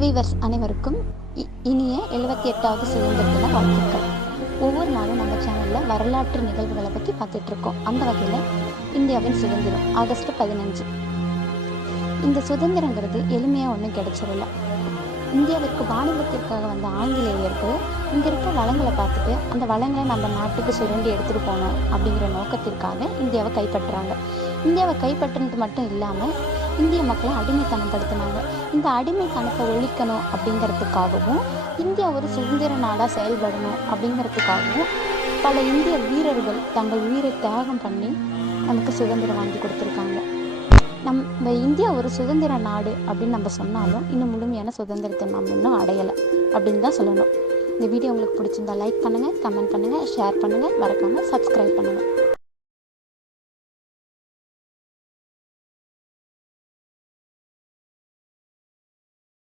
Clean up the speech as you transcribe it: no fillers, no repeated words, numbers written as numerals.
Viewers அனைவருக்கும் இனிய 78வது சுதந்திர தின வாழ்த்துக்கள். ஒவ்வொரு நாளும் நம்ம சேனலில் வரலாற்று நிகழ்வுகளை பற்றி பார்த்துட்ருக்கோம். அந்த வகையில் இந்தியாவின் சுதந்திரம் ஆகஸ்ட் 15. இந்த சுதந்திரங்கிறது எளிமையாக ஒன்றும் கிடைச்சிடல. இந்தியாவிற்கு வாணிபத்திற்காக வந்த ஆங்கிலேயர்கள் இங்கே இருக்க வளங்களை பார்த்துட்டு அந்த வளங்களை நம்ம நாட்டுக்கு சுரண்டி எடுத்துகிட்டு போகணும் அப்படிங்கிற நோக்கத்திற்காக இந்தியாவை கைப்பற்றுறாங்க. இந்தியாவை கைப்பற்றினது மட்டும் இல்லாமல் இந்திய மக்களை அடிமைத்தனப்படுத்தினாங்க. இந்த அடிமைத்தனத்தை ஒழிக்கணும் அப்படிங்கிறதுக்காகவும் இந்தியா ஒரு சுதந்திர நாடாக செயல்படணும் அப்படிங்கிறதுக்காகவும் பல இந்திய வீரர்கள் தங்கள் உயிரை தியாகம் பண்ணி நமக்கு சுதந்திரம் வாங்கி கொடுத்துருக்காங்க. நம்ம இந்தியா ஒரு சுதந்திர நாடு அப்படின்னு நம்ம சொன்னாலும் இன்னும் முழுமையான சுதந்திரத்தை நம்ம இன்னும் அடையலை அப்படின்னு தான் சொல்லணும். இந்த வீடியோ உங்களுக்கு பிடிச்சிருந்தா லைக் பண்ணுங்கள், கமெண்ட் பண்ணுங்கள், ஷேர் பண்ணுங்கள், மறக்காமல் சப்ஸ்கிரைப் பண்ணுங்கள்.